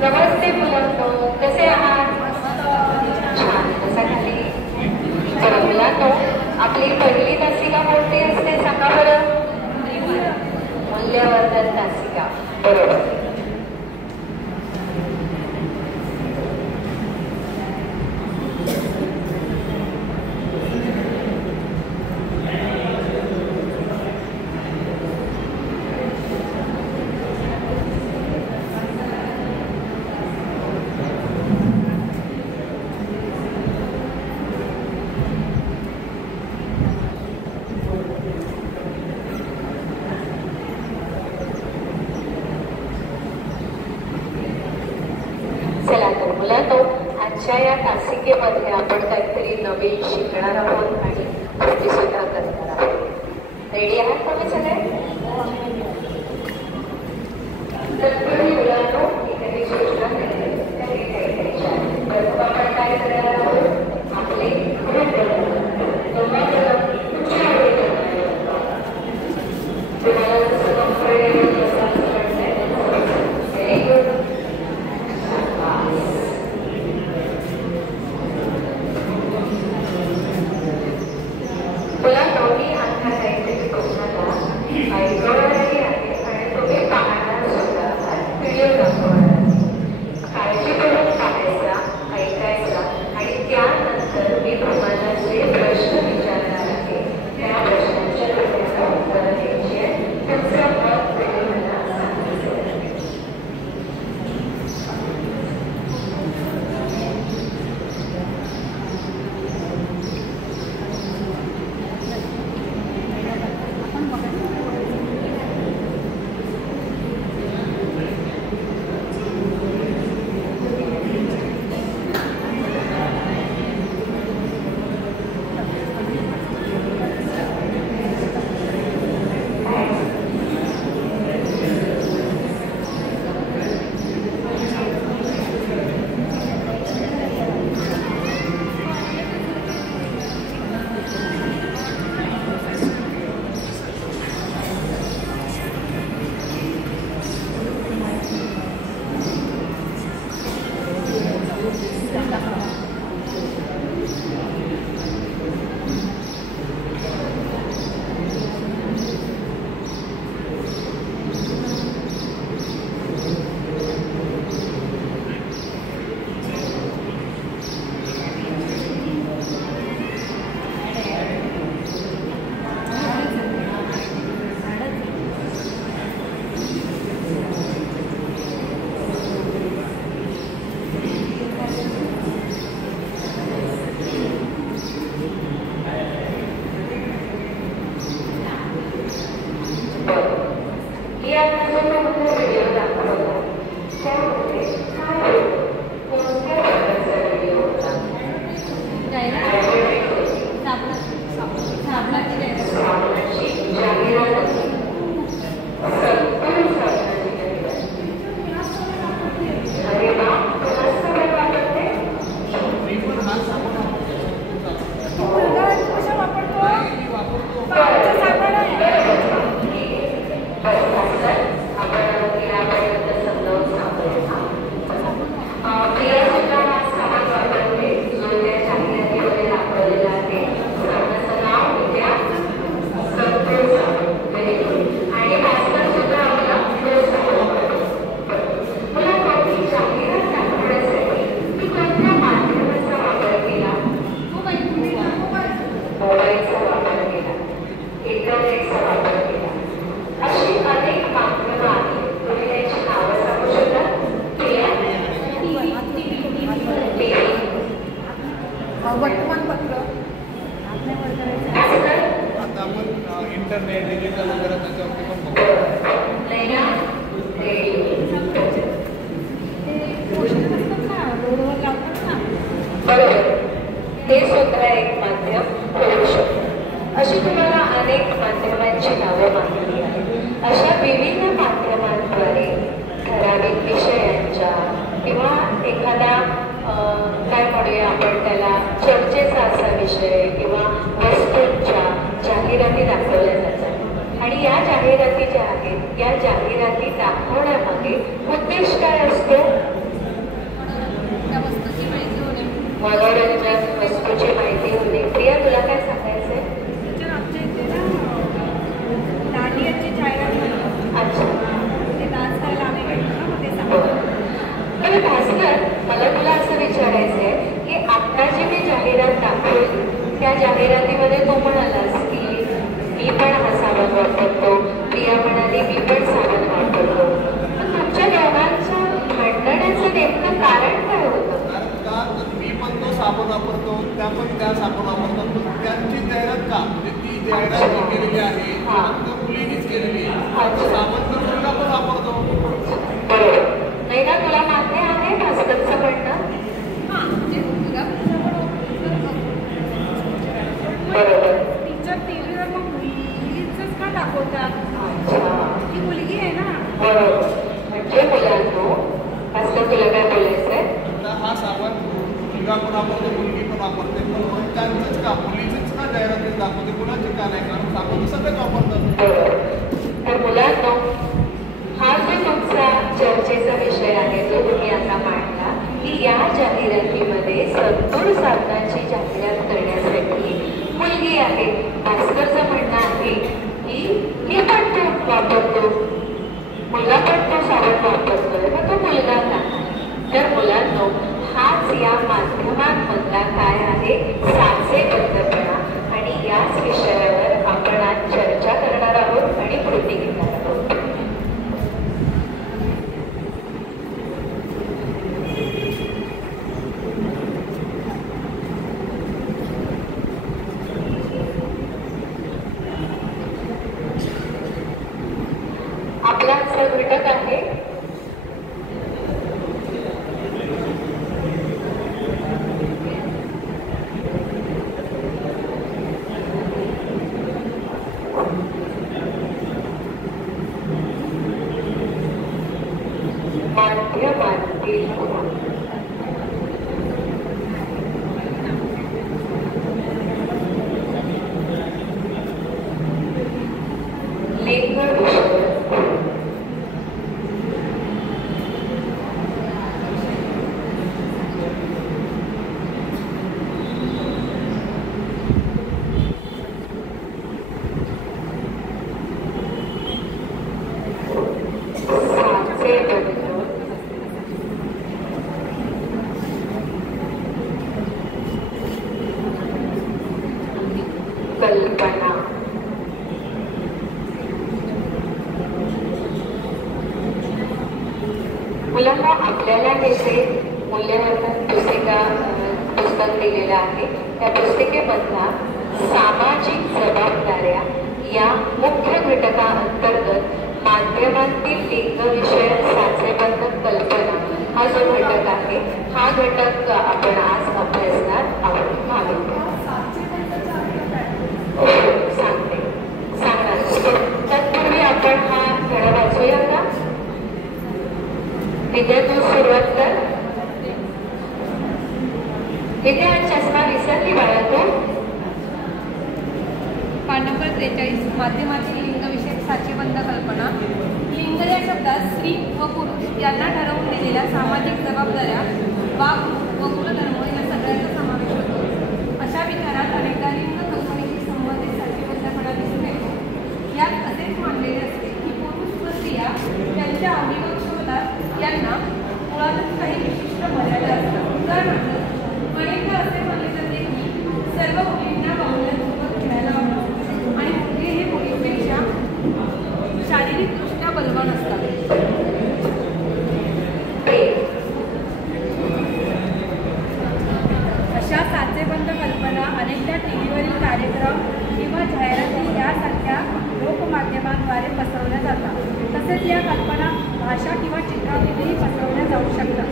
नमस्ते मुलांनो, कसे आहात? छान. कसा खाली? बरं मुलांनो, आपली पहिली तासिका कोणती असते सांगा बरं? मूल्यवर्धन तासिका. बरोबर. चला तर मुलांनो, आजच्या या तासिकेमध्ये आपण काहीतरी नवीन शिकणार आहोत आणि कृती सुद्धा करणार आहोत. रेडी आहात तुम्ही सगळे? तत्पूर्वी मुलांनो, एखादी सूचना प्रथम आपण काय करणार आहोत? आपले इंटरनेट डिजिटल वगैरे त्याच्यावरती पण बरोबर, ते सुद्धा एक माध्यम होऊ शकतं. अशी तुम्हाला अनेक माध्यमांची नावं माहिती आहेत. अशा विविध माध्यमांद्वारे ठराविक विषयांच्या किंवा एखादा काय म्हणूया आपण त्याला चर्चेचा असा विषय किंवा वस्तूंच्या जाहिराती दाखवल्या जातात. आणि या जाहिराती ज्या आहेत या जाहिराती दाखवण्यामागे आहे. उद्देश काय असतो? मनोरंजन वस्तूची माहिती होणे. प्रिया, तुला काय सांगायचंय? आमच्या इथे ना दांडियाची जाहिरात. अच्छा, ते डान्स करायला आम्ही गेलो ना, मग ते सांगतो. तर भास्कर, मला तुला असं विचारायचं आहे की आता जी मी जाहिरात दाखवली त्या जाहिरातीमध्ये तू म्हणालास की मी पण हा साबण वापरतो, प्रिया म्हणाली मी पण साबण वापरतो. पण तुमच्या दोघांचं भांडण्याचं नेमकं कारण काय होतं? कारण का तर मी पण तो साबण वापरतो, त्या पण त्या साबण वापरतात, पण त्यांची जाहिरात का म्हणजे ती जाहिरात जी केलेली आहे ती फक्त मुलीनीच केलेली आहे. तो साबण तर मुलगा पण वापरतो. बरोबर नाही ना? तुला मान्य आहे भास्करचं म्हणणं? हां, म्हणजे मुलगा बरोबर. टीचर टीव्हीवर मग मुलीचंच का दाखवतात? अच्छा, ती मुलगी आहे ना. बरोबर. म्हणजे मुलांनो, भास्कर तुला काय बोलायचंय? आता हा साबण मुलगा पण वापरतो, मुलगी पण वापरते, पण मग त्यांचंच का मुलीचंच का जाहिरातीत दाखवते, कुणाची का नाही? कारण साबण सगळेच वापरतात. बरोबर. तर मुलांनो, हा जो तुमचा चर्चेचा विषय आहे जो तुम्ही आता मांडला की या जाहिरातीमध्ये संतूर साबणाची जाहिरात करण्यासाठी मुलगी आहे. भास्करचं म्हणणं आहे की मी पण तो वापरतो, मुलगा पण तो साबण वापरतोय, मग तो मुलगा का? तर मुलांनो, हाच या माध्यमांमधला काय आहे साचेबद्धपणा, आणि याच विषयावर आपण आज चर्चा करणार आहोत आणि कृती घेणार आहोत. आपला घटक आहे माध्यमातील लिंग विषय कल्पना. मुलांना आपल्याला हे जे मूल्यवर्धन पुस्तक दिलेलं आहे त्या पुस्तिकेमधला सामाजिक जबाबदाऱ्या या मुख्य घटकाअंतर्गत माध्यमांतील लिंगविषयक साचेबद्ध कल्पना हा जो घटक आहे हा घटक आपण आज अभ्यासणार आहोत. सांगणार. तत्पूर्वी आपण हा धडा वाचूया का? विद्यार्थी सुरुवात कर. इथे हा चष्मा विसरली बाळा तू? पाठ नंबर 43 माध्यमातील लिंगविषयक साचेबंद कल्पना. लिंग या शब्दात स्त्री व पुरुष यांना ठरवून दिलेल्या सामाजिक जबाबदाऱ्या, वागणूक व गुणधर्म या सगळ्यांचा समावेश होतो. अशा विचारात अनेकदा लिंग कल्पनेशी संबंधित साचेबद्धपणा दिसून येतो. यात असेच मानलेले असते की पुरुष व स्त्रिया त्यांच्या आवडी व क्षमता यांना मुळातच काही विशिष्ट मर्यादा असतात. उदाहरणार्थ अनेकदा असे मानले जाते की सर्व मुलींना बाहुल्यांसोबत खेळायला आवडतं आणि मुली हे मुलींपेक्षा शारीरिकदृष्ट्या बलवान असतात. अशा साचेबंद कल्पना अनेकदा टीव्हीवरील कार्यक्रम किंवा जाहिराती यासारख्या लोकमाध्यमांद्वारे पसरवल्या जातात. तसेच या कल्पना भाषा किंवा चित्रातूनही पसरवल्या जाऊ शकतात.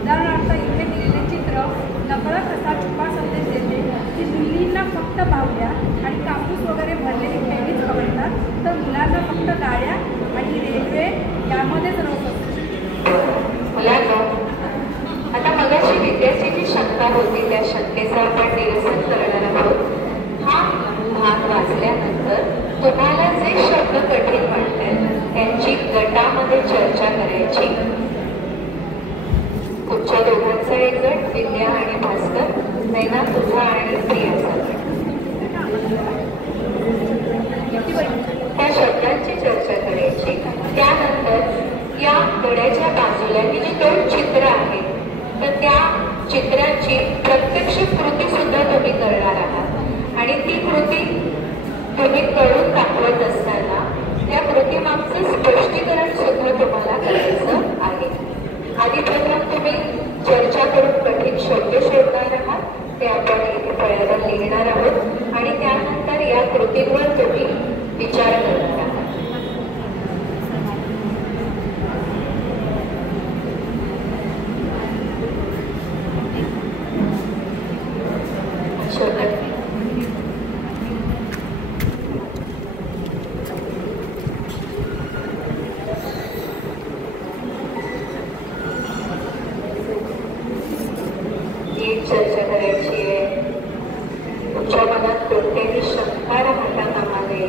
उदाहरणार्थ इथे दिलेले चित्र नकळत असा छुपा संदेश देते की मुलींना फक्त बाहुल्या आणि कापूस वगैरे भरलेली खेळणीच आवडतात, तर मुलांना फक्त गाड्या आणि रेल्वे यामध्येच रस असतो. मुलांनो, आता मगाशी विद्यार्थी जी शंका होती त्या शंकेचं आपण निरसन करणार आहोत. हा भाग वाचल्यानंतर तुम्हाला जे शब्द कठीण वाटतात त्यांची गटामध्ये चर्चा करायची चित्रांची तुमच्या दोघांचा एक गट, विद्या आणि भास्कर, नैना तुझा आणि प्रियाचा गट. त्या शब्दांची चर्चा करायची. त्यानंतर या गड्याच्या बाजूला ही जी 2 चित्र आहेत तर त्या चित्रांची प्रत्यक्ष कृती सुद्धा तुम्ही करणार आहात आणि ती कृती तुम्ही करून दाखवत असताना त्या कृतीमागचं स्पष्टीकरण सुद्धा तुम्हाला करायचं आहे. आधी प्रथम तुम्ही चर्चा करून कठीण शब्द शोधणार आहात, ते आपण इथे फळ्यावर लिहिणार आहोत आणि त्यानंतर या कृतींवर तुम्ही विचार करणार आहात. चर्चा करायची आहे. तुमच्या मनात कोणत्याही शंका राहता कामा नये.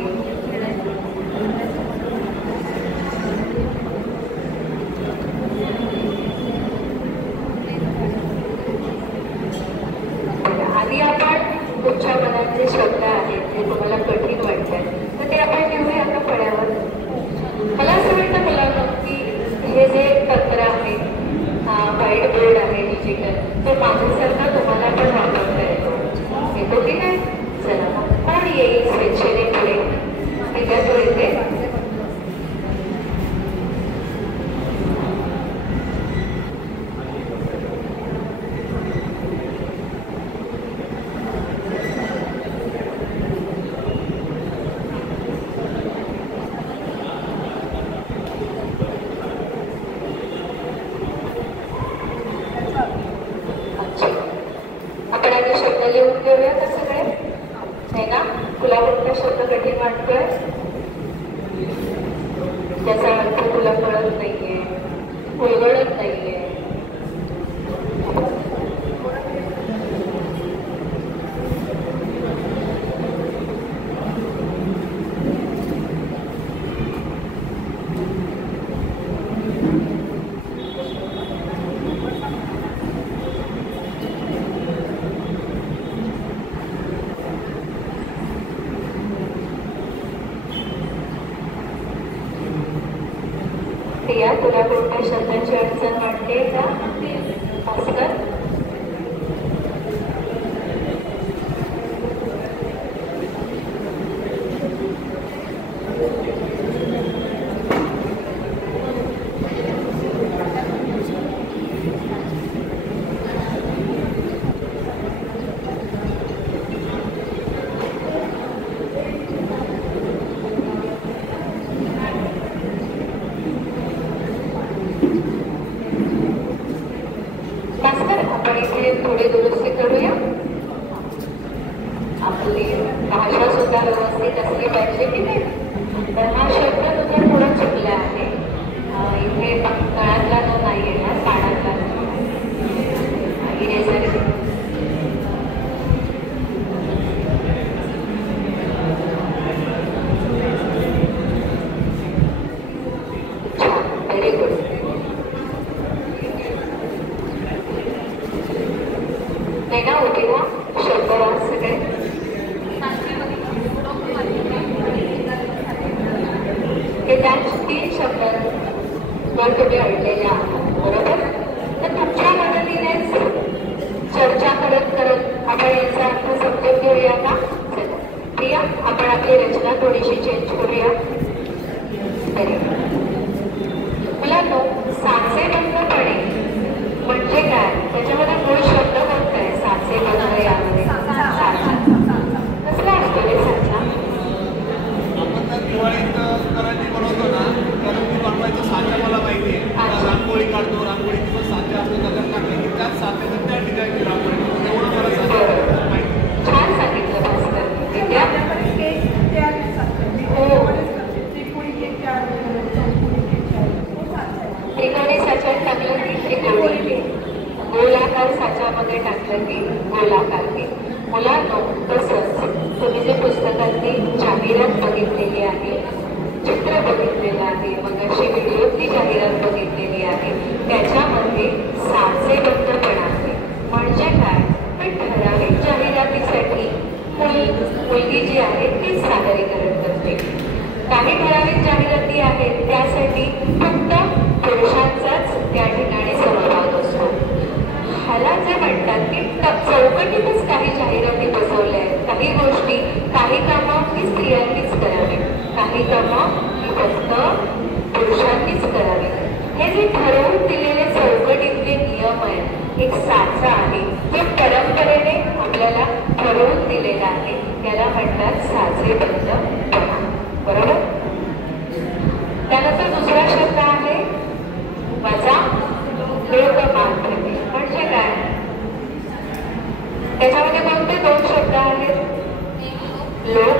आधी आपण तुमच्या मनात जे शब्द आहेत जे तुम्हाला कठीण वाटतात तर ते आपण लिहूया आता फळ्यावर. मला असं वाटतं मुलांना की हे जे पत्र आहे, व्हाईट बोर्ड आहे डिजिटल, तो माझ्यासारखा तुम्हाला पण वापरता येतो की नाही? चला मग कोण येईल स्वेच्छेने पुढे? एकदा तो येते. आपण आधी शब्द लिहून घेऊया का सगळे? नाही ना? तुला कोणता शब्द कठीण वाटतोय? त्याचा अर्थ तुला कळत नाहीये, उलगडत नाहीये. प्रिया, तुला कोणत्या शब्दाची अडचण वाटते का? भास्कर, आपण इथे थोडी दुरुस्ती करूया. आपली भाषा सुद्धा व्यवस्थित असली पाहिजे की नाही? तर हा शब्द तुझा थोडा चुकला आहे. इथे तळातला तो नाही येणार, पाण्यातला इरेजर. Very good. नाही ना? उभी ना? शब्द वाच सगळे. हे त्या 3 शब्दांवर तुम्ही अडलेले आहात, बरोबर? तर तुमच्या मदतीनेच चर्चा करत करत आपण याचा अर्थ समजून घेऊया का? चला प्रिया, आपण आपली रचना थोडीशी चेंज करूया. मुलांनो, साचेबंदपणे म्हणजे काय? त्याच्यामध्ये मूळ शब्द कोणता आहे? साचेबंद. यामध्ये कसला असतो रे साचा? आपण जर दिवाळीत करंजी बनवतो ना, करंजी बनवायचं साचा मला माहिती आहे. रांगोळी काढतो, रांगोळीची पण साचा असतो, त्याच्यात टाकलं की त्याच साच्याचं त्या डिझाईनची रांगोळी. एवढं मला साचा माहिती. छान सांगितलं भास्कर. विद्या, त्रिकोणी साच्यात टाकलं की त्रिकोणी केक, गोलाकार साच्यामध्ये टाकलं की गोलाकार केक. मुलांनो, तसंच तुम्ही जे पुस्तकातली जाहिरात बघितलेली आहे, चित्र बघितलेलं आहे, मग अशी व्हिडिओतली जाहिरात बघितलेली आहे याला म्हणतात साचेबंदपणा. बरोबर. त्यानंतर दुसरा शब्द आहे वजा लोकमाध्यमे. म्हणजे काय? त्याच्यामध्ये कोणते दोन शब्द आहेत? लोक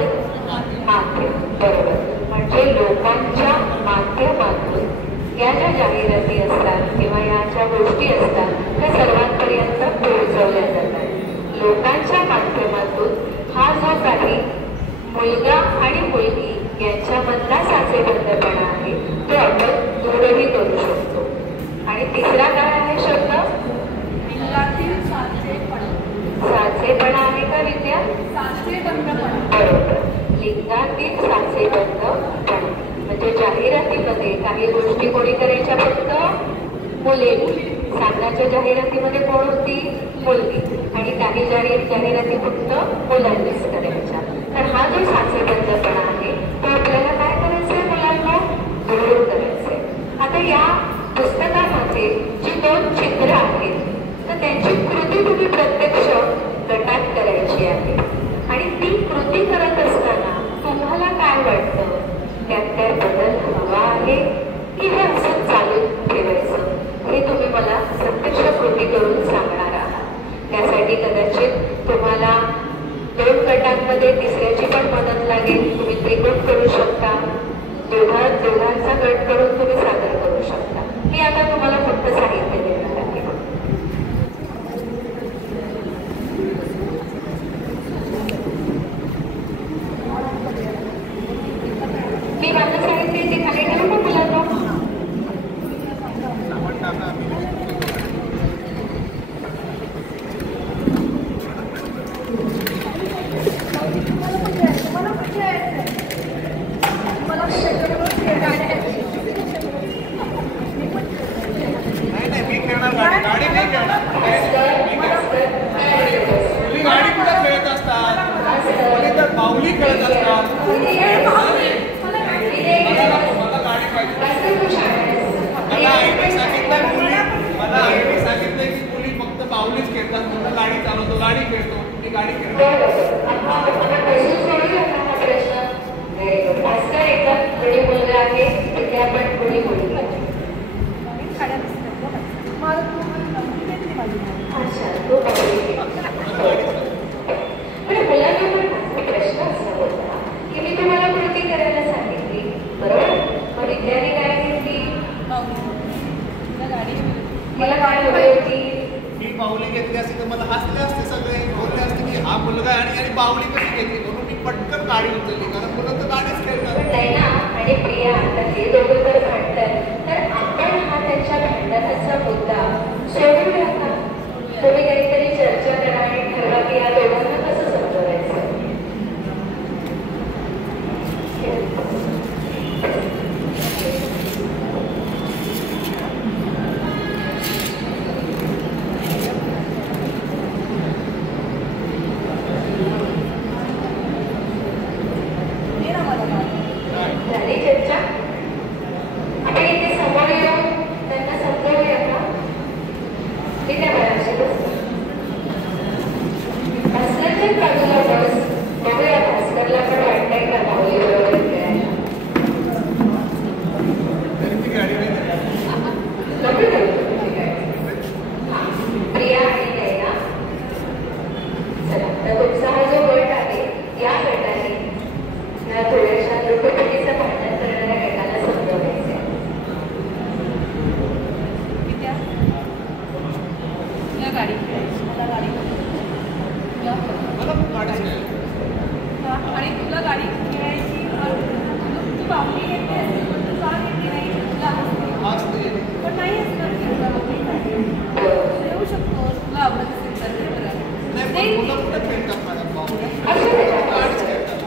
माध्यम. बरोबर. म्हणजे लोकांच्या माध्यमातून या ज्या जाहिराती असतात किंवा या ज्या गोष्टी असतात त्या सर्वांपर्यंत पोहोचवल्या जातात. लोकांच्या माध्यमातून हा जो काही मुलगा आणि मुलगी यांच्यामधला साचेबंदपणा आहे तो आपण दूरही करू शकतो. आणि तिसरा काय आहे शब्द? साचेपणा आहे का विद्या? साचेबंदपणा. बरोबर. लिंगातील साचेबंदपणा म्हणजे जाहिरातीमध्ये काही गोष्टी कोणी करायच्या? फक्त मुले. साबणाच्या जाहिरातीमध्ये कोण होती? मुलगी. आणि काही जाहिराती फक्त मुलांनीच करायच्या. तर हा जो साचेबंदपणा आहे तो आपल्याला काय करायचंय? मुलांना दूर करायचंय. आता या पुस्तकामध्ये जी दोन चित्र आहेत तर त्यांची कृती तुम्ही प्रत्यक्ष गटात करायची आहे. आणि ती कृती करत असताना तुम्हाला काय वाटतं? त्यात काय बदल हवा आहे की हे असं चालू ठेवायचं? हे तुम्ही मला प्रत्यक्ष कृती करून सांगणार आहात. त्यासाठी कदाचित तुम्हाला 2 गटांमध्ये तिसऱ्याची पण मदत लागेल. तुम्ही त्रिगुट करू शकता. दोघांचा गट करून तुम्ही सादर करू शकता. मी आता तुम्हाला फक्त साहित्य देणार आहे. मी माझं साहित्य इथे खाली ठेवू का मुलांना? नाही मी खेळणार गाडी नाही खेळणार. मुली गाडी कुठं खेळत असतात? मुली तर बाहुली खेळत असतात. मला गाडी पाहिजे. मला आईने सांगितलं की मुली फक्त बाहुलीच खेळतात. म्हणून गाडी चालवतो, गाडी खेळतो. मी गाडी खेळतो. मुलगा आहे तिथे आपण कोणी मुलगा. अच्छा तो मुलांना पण प्रश्न असा होता की मी तुम्हाला कृती करायला सांगितली. बरोबर. मग विद्यार्थी काय घेतली? मला काय हवी होती? मी बाहुली घेतली असते तर मला हसले असते सगळे. बोलले असते की हा मुलगा आणि बाहुली कशी घेतली. म्हणून मी पटकन गाडी उचलली. कारण मुलं तर गाडीच खेळतात. पण नैना आणि प्रिया आता हे दोघं तर भांडतात. तर आपण हा त्यांच्या भांडणाचा मुद्दा सोडूया का? तुम्ही काहीतरी चर्चा करा आणि ठरवा की या दोघांना कसं समजवायचं. झाली चर्चा? आपण इथे समोर येऊन त्यांना समजवूया का? मी त्या बऱ्याचशा भास्करच्या बाजूला बस. बघूया भास्करला पण वाटतंय का बाहुली बरोबर खेळायला? गाडी नाही प्रिया आणि नैना चला. तर तुमचा हा जो गट आहे या गटाने या थोड्याशा लुटुपुटीचं भांडण करणाऱ्या गटाला समजवायचे. या गाडी मला गाडी मला पण गाडीच नाही. आणि तुला गाडी खेळायची तू बाहुली घेतली असेल पण तू का घेतली नाही? तुला असते पण नाही असणार येऊ शकतो. तुला आवडत असेल तर नाही. मुलं कुठं खेळतात मॅडम बाहुली? असं गाडीच खेळतात.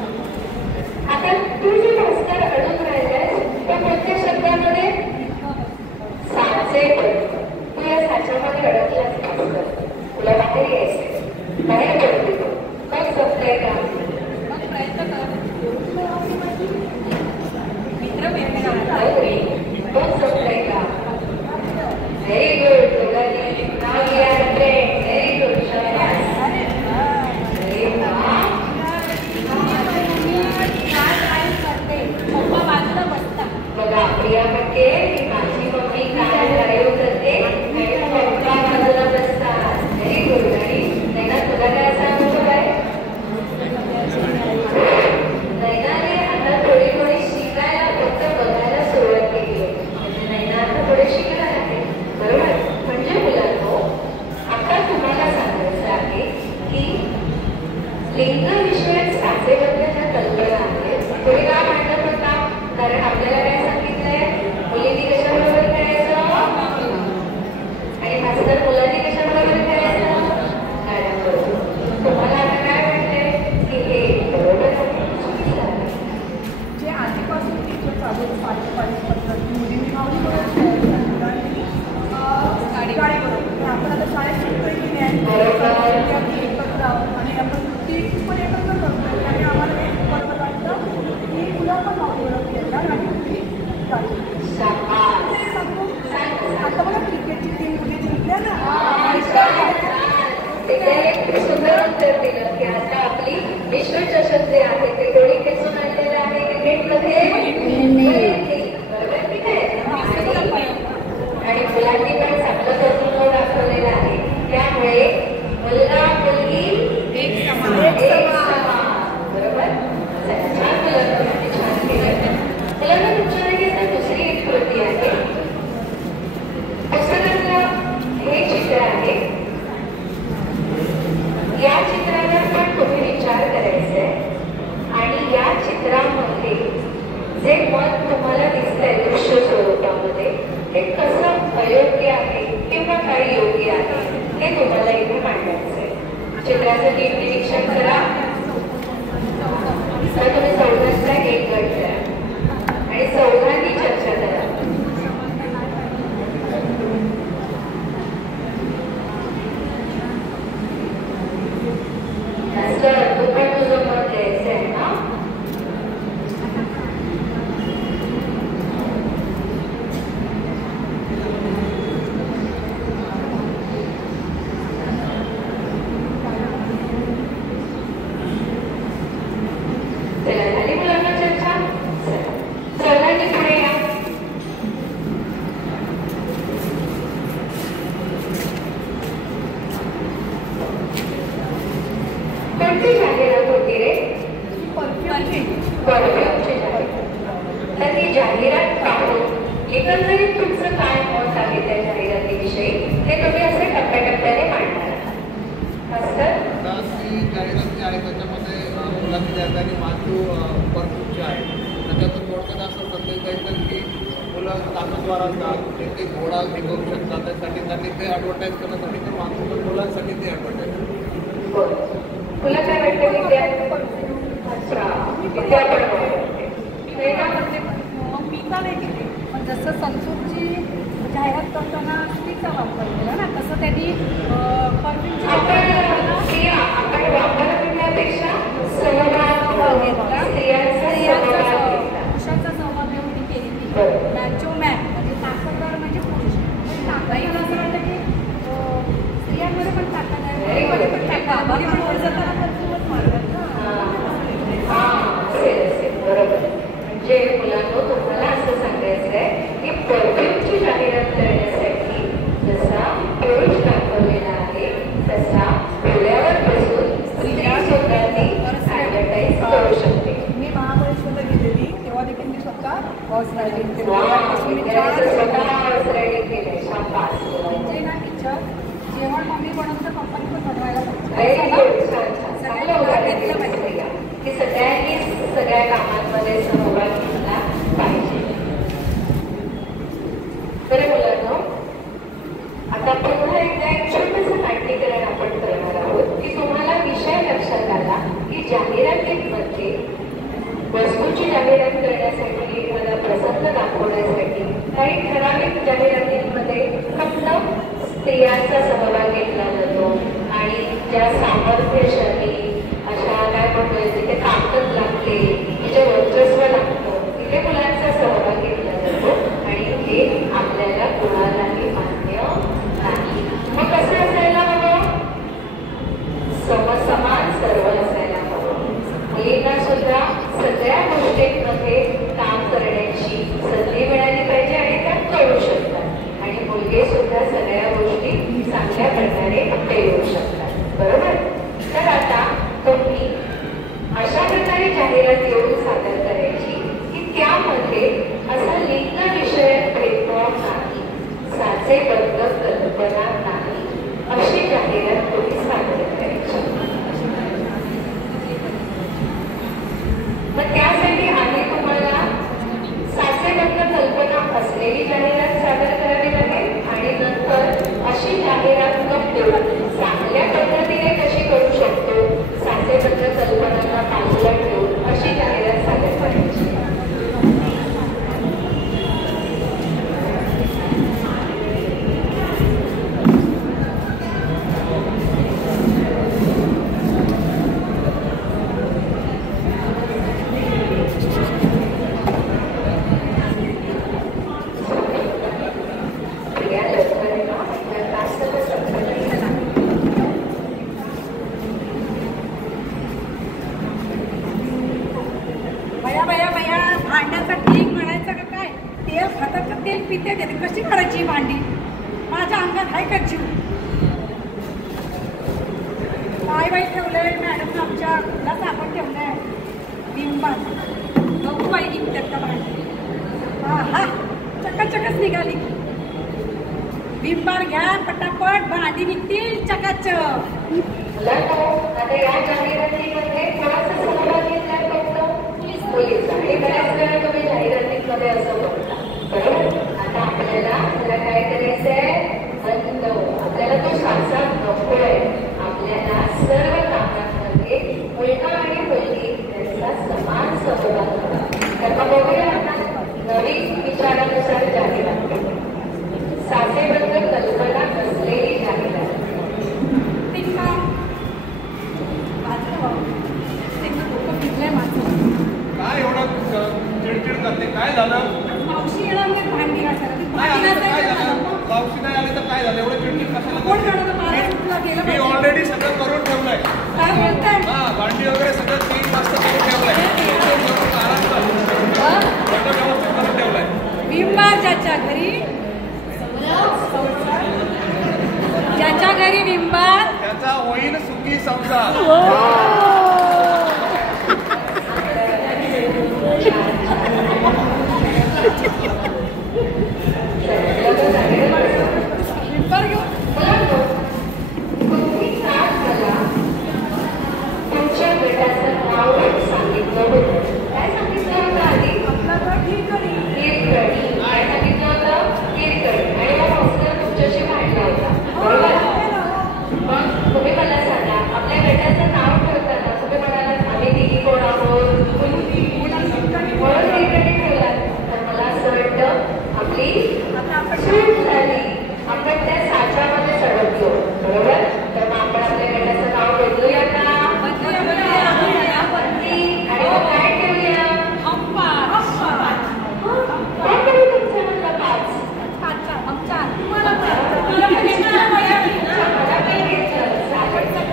आता तू जे भास्कर अडून राहिलाय त्या प्रत्येक शब्दामध्ये साचे. तू या साच्यामध्ये अडकलाच भास्कर. तुला बाहेर यायचंय. बाहेर पडते तू. मग जमतंय का? मग प्रयत्न कर. मित्र मग जमतंय का? Very good. Very good. म्हणते की माझी मम्मी काय ड्राईव्ह करते आणि पप्पा बाजूला बसतात. Very good. आणि नैना तुला काय असा अनुभव आहे? नैनाने आता थोडी थोडी शिकायला फक्त बघायला सुरुवात केली आहे. म्हणजे नैना आता थोडे शिकणार आहे. बरोबर. म्हणजे मुलांनो आता तुम्हाला सांगायचं आहे की लिंग विषयक साचेबद्ध ज्या कल्पना आहेत थोडी का मांडत होता? कारण आपल्याला काय सांगितलंय? मुलींनी कशाबरोबर खेळायचं आणि भास्कर मुलांनी कशाबरोबर खेळायचं? गाड्यांबरोबर. तुम्हाला आता काय वाटतंय की हे बरोबर आहे? चुकीचं आहे? जे आधीपासून टीचर चालू पद्धत मुलींनी गाडी आपण आता शाळेत शिकतोय की नाही आम्ही एकत्र आहोत आणि आपण ती पण एकत्र करतोय आणि आम्हाला हे बरोबर वाटतं की मुलं पण मागवलं खेळतात आणि मुली गाडी आता मला क्रिकेटची टीम मुली जिंकल्या ना. एक सुंदर उत्तर दिलं की आता आपली विश्वचषक जे आहे ते कोणी खेचून आणलेलं आहे क्रिकेटमध्ये? बरोबर की नाही? आणि मुलांनी पण चांगलं कर्तृत्व दाखवलेलं आहे. त्यामुळे मुलगा मुलगी एक समान. बरोबर. छान मुलांना छान केलं. मुलांना तुमच्याकडे आता दुसरी एक कृती आहे. पुस्तकातलं हे चित्र आहे. या चित्राला पण तुम्ही विचार करायचा आहे आणि या चित्रामध्ये जे मत तुम्हाला दिसतंय दृश्य स्वरूपामध्ये ते कसं अयोग्य आहे किंवा काही योग्य आहे हे तुम्हाला इथे मांडायचं आहे. चित्राचं नीट निरीक्षण करा. तर तुम्ही चौघांचा एक गट करा आणि चौघांनी चर्चा करा. तू पण तुझं मत द्यायचं आहे ना? चला झाली मुलांना चर्चा? चौघांनी पुढे या. कोणती जाहिरात होती रे? परफ्यूमची जाहिरात. तर ही जाहिरात पाहून एकंदरीत तुमचं काय मत आहे त्या जाहिरातीविषयी हे तुम्ही असे टप्प्याटप्प्याने मांडणार आहात. आता ती जाहिरात जी आहे त्याच्यामध्ये मुलांची जाहिरात आणि मातृ परफ्यूमची आहे. त्याच्यातून थोडक्यात असं संदेश द्यायचं की मुलं ताकदवार असतात, ते घोडा हे करू शकतात. त्यासाठी ते ॲडव्हर्टाईज करण्यासाठी तर मातृ मुलांसाठी ते ॲडव्हर्टाईज. बरं. तुला काय वाटतं विद्या? अच्छा विद्या पण म्हणजे मग मी का नाही केली पण जसं संसूरची जाहिरात करताना स्त्रीचा वापर केला ना तसं त्यांनी परफ्यूमची आपण वापर करण्यापेक्षा सहभाग पुरुषांचा सहभाग घेऊन ती केली ती मॅचो मॅन म्हणजे ताकददार म्हणजे पुरुष काही मला असं वाटतं की स्त्रियांमध्ये पण ताकद आहे पण ताकद वर जाताना परफ्यूमच मारतात ना. बरोबर. म्हणजे मुलांनो तुम्हाला असं सांगायचं आहे की परफ्यूमची जाहिरात करण्यासाठी जसा पुरुष दाखवलेला आहे तसा डोळ्यावर बसून स्त्रिया सुद्धा ती ऍडव्हर्टाईज करू शकते. मी महाबळेश्वरला गेलेली तेव्हा देखील मी स्वतः हॉर्स रायडिंग केली. स्वतः हॉर्स रायडिंग केलंय. शाबास. म्हणजे ना टीचर जेवण मम्मी बनवतं पप्पांनी पण बनवायला व्हेरी गुड. छान छान. चांगलं उदाहरण दिलं पाहिजे की सगळ्यांनी सगळ्या कामांमध्ये सहभाग घेतला पाहिजे. बरं मुलांनो आता पुन्हा एकदा एक छोटंसं नाट्यीकरण आपण करणार आहोत की तुम्हाला विषय लक्षात आला की जाहिरातींमध्ये वस्तूची जाहिरात करण्यासाठी एखादा प्रसंग दाखवण्यासाठी काही ठराविक जाहिरातींमध्ये फक्त स्त्रियांचा सहभाग घेतला जातो आणि ज्या सामर्थ्यशाली अशा काय म्हणतोय तिथे ताकद लागते तिथे वर्चस्व लागतं तिथे मुलांचा सहभाग घेतला जातो आणि हे आपल्याला कोणालाही मान्य नाही. मग कसं असायला हवं? समसमान सर्व असायला हवं. मुलींना सुद्धा सगळ्या गोष्टींमध्ये काम करण्याची संधी मिळाली पाहिजे. नसलेली जाहिरात सादर करावी लागेल आणि नंतर अशी जाहिरात नको चांगल्या पद्धतीने कशी करू शकतो साचेबद्ध कल्पनांना बाजूला ठेवून अशी जाहिरात सादर करायची. तेल पिते देते कशी काढायची भांडी माझ्या अंगात आहे का जीव काय बाई ठेवलंय मॅडम आमच्या घरात आपण ठेवलंय बिंबात बघू बाई निघतात का भांडी हा हा चकाचकच निघाली बिंबार घ्या पटापट भांडी निघतील चकाचक. आता या जाहिरातीमध्ये कोणाचा सहभाग घेतलाय फक्त मुलीचा आणि बऱ्याच वेळा तुम्ही जाहिरातीमध्ये असं बघता बरोबर. आता आपल्याला जरा काय करायचंय बंद आपल्याला तो साचा नको आहे. आपल्याला सर्व कामांमध्ये मुलगा आणि मुलगी यांचा समान सहभाग हवा. तर मग बघूया आता नवीन विचारानुसार जाहिरात साचेबद्ध कल्पना नसलेली जाहिरात. काय एवढं चिडचिड करते काय झालं मावशी येणार नाही भांडी काय झालं मावशी नाही आले तर काय झालं एवढं चिडचिड कशाला मी ऑलरेडी सगळं करून ठेवलंय. काय बोलताय हा भांडी वगैरे सगळं 3 वाजता करून ठेवलंय व्यवस्थित करून ठेवलंय. बिंबा ज्याच्या घरी बिंबा त्याचा होईल सुखी संसार. तुमच्या गटाचं नाव सांगितलं होतं काय सांगितलं होतं आधी हिरकणी काय सांगितलं होतं हिरकणी आणि मग हॉस्टेल तुमच्याशी भांडला होता बरोबर. मग तुम्ही मला सांगा आपल्या गटाचं नाव ठेवताना तुम्ही म्हणालात आम्ही तिघी कोण आहोत म्हणून हिरकणी ठेवलात. तर मला असं वाटतं आपली सूट झाली आपण त्या साच्यामध्ये सडकलो बरोबर. तर मग आपण आपल्या गटाचं नाव बदलूया का आणि मग काय ठेवूया काय करू तुमचं म्हणलं 5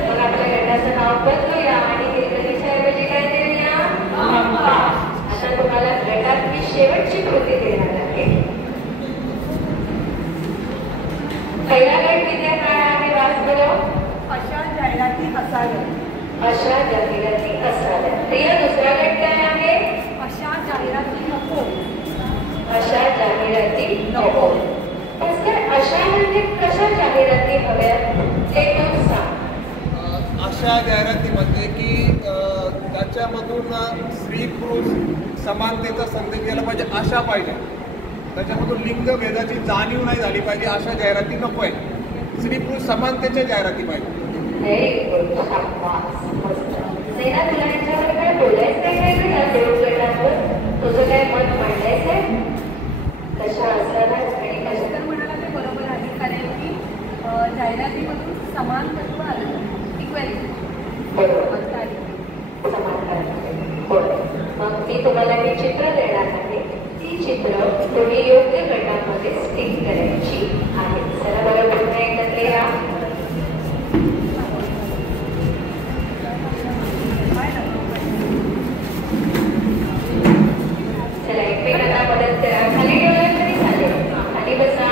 मग आपल्या गटाचं नाव बदलूया आणि हिरकणीच्या ऐवजी काय देऊया. आता तुम्हाला गटात मी शेवटची कृती देणार आहे. पहिला गट विद्या काय आहे वाच बरं. अशा जाहिराती असाव्या. अशा जाहिराती असाव्या. प्रिय दुसरा गट काय आहे. अशा जाहिराती नको. अशा जाहिराती नको. अशा म्हणजे कशा जाहिराती हव्या ते तू सांग. अशा जाहिरातीमध्ये की त्याच्यामधून स्त्री पुरुष समानतेचा संदेश गेला पाहिजे अशा पाहिजे. त्याच्यामधून लिंगभेदाची जाणीव नाही झाली पाहिजे अशा जाहिराती नको आहे. स्त्री पुरुष समानतेच्या जाहिराती पाहिजे. सेना तुला याच्यावर काय बोलायचं आहे तुझं काय मत मांडायचं आहे कशा असायला आणि कशा तर म्हणाला ते बरोबर आहे कारण की जाहिरातीमधून समान तत्व आलं इक्वॅलिटी बरोबर समान मग मी तुम्हाला हे चित्र देणार आहे. ती चित्र तुम्ही योग्य गटामध्ये स्टिक करायची आहे. चला बरं पुन्हा एकत्र या. चला एकमेकांना मदत करा. खाली ठेवलं तरी चालेल. खाली बसा.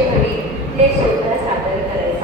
कशी हवी हे सुद्धा सादर करायचे